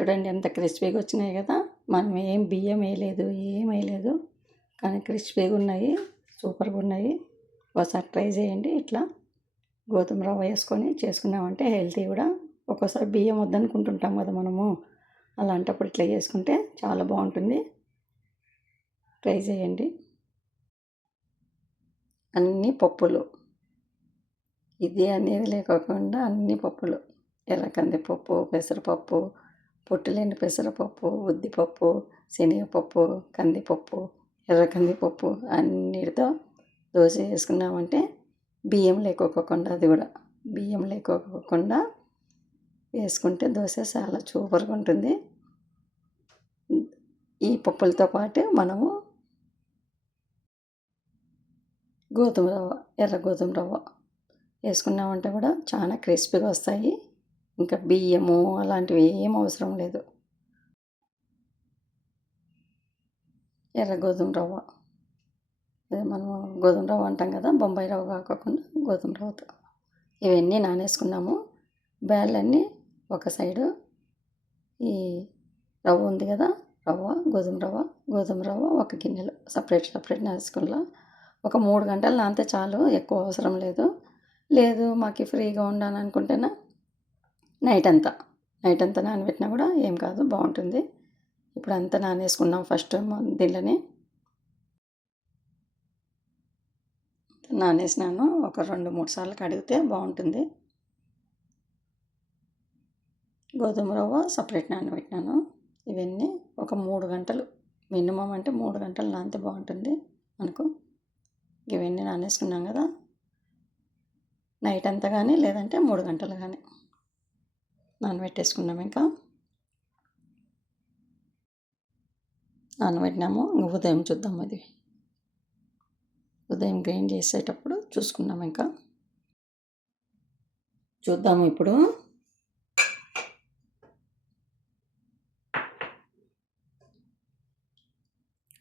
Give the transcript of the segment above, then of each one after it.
చూడండి ఎంత క్రిస్పీగా వచ్చినాయి కదా. మనం ఏం బియ్యం వేయలేదు ఏం వేయలేదు. కానీ క్రిస్పీగా ఉన్నాయి సూపర్గా ఉన్నాయి. ఒకసారి ట్రై చేయండి ఇట్లా. గోధుమ రవ్వ వేసుకొని చేసుకున్నామంటే హెల్తీ కూడా. ఒక్కోసారి బియ్యం వద్దనుకుంటుంటాం కదా మనము. అలాంటప్పుడు ఇట్లా చేసుకుంటే చాలా బాగుంటుంది. ట్రై చేయండి. అన్ని పప్పులు. ఇది అనేది లేకోకుండా అన్ని పప్పులు. ఎర్ర కందిపప్పు పెసరపప్పు పొట్టులేని పెసరపప్పు ఉద్దిపప్పు శనగపప్పు కందిపప్పు ఎర్ర కందిపప్పు అన్నిటితో దోశ వేసుకున్నామంటే బియ్యం లేకోకుండా అది కూడా బియ్యం లేకోకుండా వేసుకుంటే దోశ చాలా సూపర్గా ఉంటుంది. ఈ పప్పులతో పాటు మనము గోధుమ రవ్వ ఎర్ర గోధుమ రవ్వ వేసుకున్నామంటే కూడా చాలా క్రిస్పీగా వస్తాయి. ఇంకా బియ్యము అలాంటివి ఏం అవసరం లేదు. ఎర్ర గోధుమ రవ్వ. అదే మనం గోధుమ రవ్వ అంటాం కదా బొంబాయి రవ్వ కాకుండా గోధుమ రవ్వతో ఇవన్నీ నానేసుకున్నాము. బ్యాళ్ళన్నీ ఒక సైడు ఈ రవ్వ ఉంది కదా రవ్వ గోధుమ రవ్వ గోధుమ రవ్వ ఒక గిన్నెలో సపరేట్ సపరేట్ నానేసుకున్నా. ఒక మూడు గంటలు నానితే చాలు ఎక్కువ అవసరం లేదు. లేదు మాకు ఫ్రీగా ఉండాలనుకుంటేనే? నైట్ అంతా. నైట్ అంతా నానబెట్టినా కూడా ఏం కాదు బాగుంటుంది. ఇప్పుడు అంతా నానేసుకున్నాం ఫస్ట్ దీనిలోనే నానేసినాను ఒక రెండు మూడు సార్లు కడిగితే బాగుంటుంది. గోధుమ రవ్వ సపరేట్ నానబెట్టినాను. ఇవన్నీ ఒక మూడు గంటలు. మినిమం అంటే మూడు గంటలు నానితే బాగుంటుంది మనకు ఇవన్నీ నానేసుకున్నాం కదా. నైట్ అంతా కానీ లేదంటే మూడు గంటలు కానీ. నానబెట్టేసుకున్నాం ఇంకా. నానబెట్టినాము. ఉదయం చూద్దాం అది. ఉదయం గ్రైండ్ చేసేటప్పుడు చూసుకున్నాం ఇంకా. చూద్దాము ఇప్పుడు.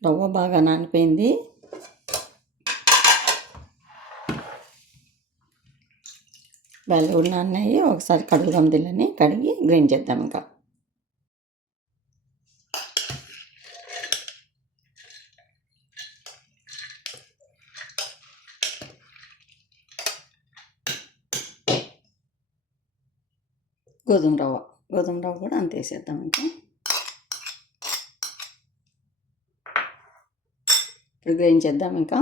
రవ్వ బాగా నానిపోయింది. వాళ్ళు కూడా నాన్నాయి ఒకసారి కడుగుదాం దిల్లని కడిగి గ్రైండ్ చేద్దాం ఇంకా. గోధుమ రవ్వ గోధుమ రవ్వ కూడా అంత వేసేద్దాం ఇంకా. ఇప్పుడు గ్రైండ్ చేద్దాం ఇంకా.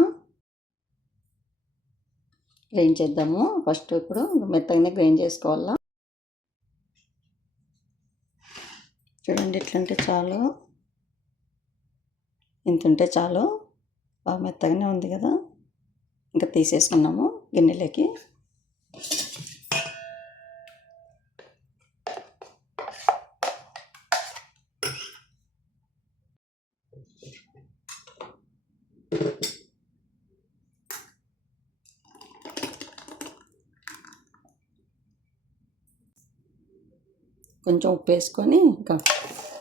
గ్రైండ్ చేద్దాము. ఫస్ట్ ఇప్పుడు మెత్తగానే గ్రైండ్ చేసుకోవాలా. చూడండి ఇట్లుంటే చాలు. ఇంత ఉంటే చాలు. బాగా మెత్తగానే ఉంది కదా. ఇంకా తీసేసుకున్నాము గిన్నెలోకి. కొంచెం ఉప్పు వేసుకొని ఇంకా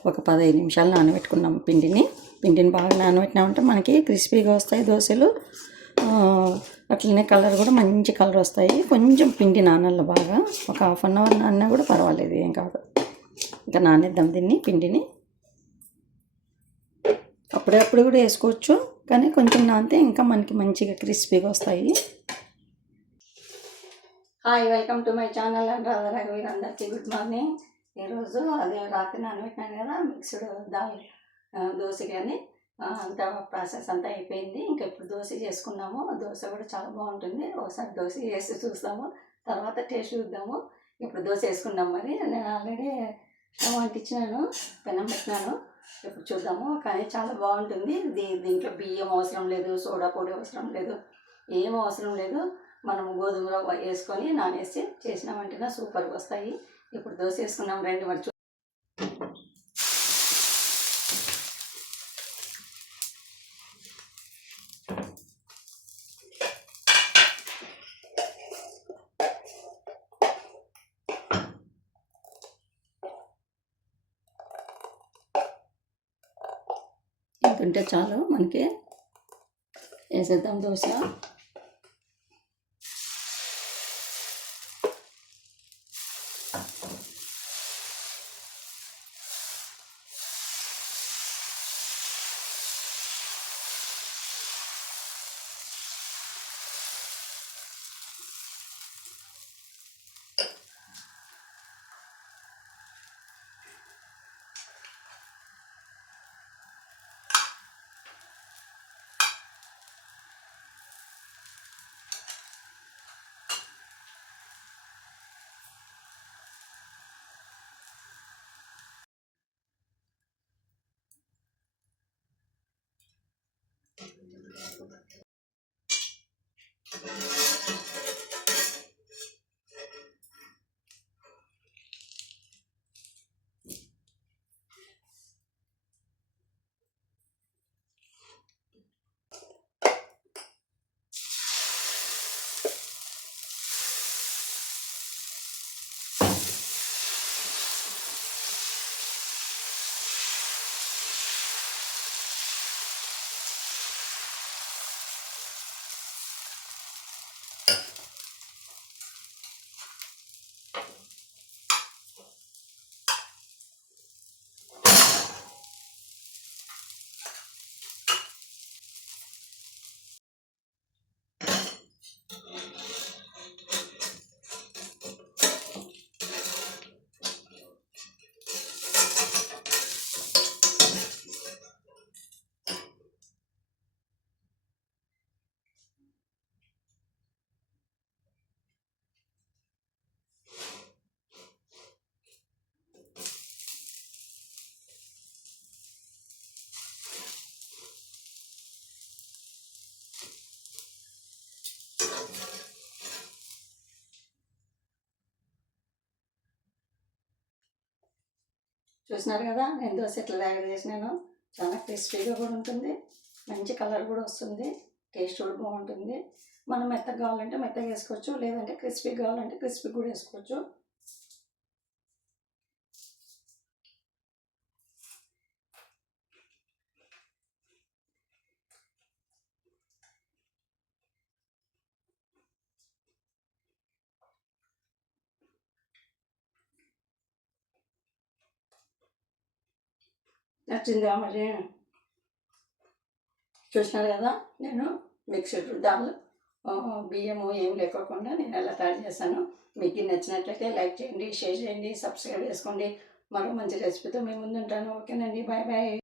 ఒక పదహైదు నిమిషాలు నానబెట్టుకున్నాము పిండిని. పిండిని బాగా నానబెట్టినామంటే మనకి క్రిస్పీగా వస్తాయి దోశలు. అట్లనే కలర్ కూడా మంచి కలర్ వస్తాయి. కొంచెం పిండి నానల్ల బాగా. ఒక హాఫ్ అన్ అవర్ నాన్న కూడా పర్వాలేదు ఏం కాదు. ఇంకా నానేద్దాం దీన్ని పిండిని. అప్పుడప్పుడు కూడా వేసుకోవచ్చు కానీ కొంచెం నానితే ఇంకా మనకి మంచిగా క్రిస్పీగా వస్తాయి. Hi welcome to my channel and Radha రఘువీర్ అందరికీ గుడ్ మార్నింగ్ ఈరోజు అదే రాత్రి నానబెట్టినాను కదా మిక్స్డ్ దాల్ దోశ కానీ అంత ప్రాసెస్ అంతా అయిపోయింది. ఇంకా ఇప్పుడు దోశ చేసుకున్నాము. దోశ కూడా చాలా బాగుంటుంది. ఒకసారి దోశ వేసి చూస్తాము. తర్వాత టేస్ట్ చూద్దాము. ఇప్పుడు దోశ వేసుకున్నాం మరి. నేను ఆల్రెడీ వంటించినాను పెనం పెట్టినాను. ఇప్పుడు చూద్దాము. కానీ చాలా బాగుంటుంది. దీ దీంట్లో బియ్యం అవసరం లేదు సోడా పొడి అవసరం లేదు ఏం అవసరం లేదు. మనం గోధుమలో వేసుకొని నానేసి చేసిన చేసినామంటేనే సూపర్గా వస్తాయి. ఇప్పుడు దోశ వేసుకున్నాం రండి మరి చూ- ఉంటే చాలు మనకి వేసేద్దాం దోశ. చూసినారు కదా నేను దోశ ఎట్లా తయారు చేసినాను. చాలా టేస్టీగా కూడా ఉంటుంది. మంచి కలర్ కూడా వస్తుంది. టేస్ట్ కూడా బాగుంటుంది. మనం మెత్తగా కావాలంటే మెత్తగా వేసుకోవచ్చు లేదంటే క్రిస్పీ కావాలంటే క్రిస్పీ కూడా వేసుకోవచ్చు. నచ్చిందా మరి? చూసినారు కదా నేను మిక్స్డ్ దాల్ బియ్యము ఏం లేకోకుండా నేను ఎలా తయారు చేశాను మీకు నచ్చినట్లయితే లైక్ చేయండి షేర్ చేయండి సబ్స్క్రైబ్ చేసుకోండి. మరో మంచి రెసిపీతో మేము ముందుంటాను. ఓకేనండి బాయ్ బాయ్.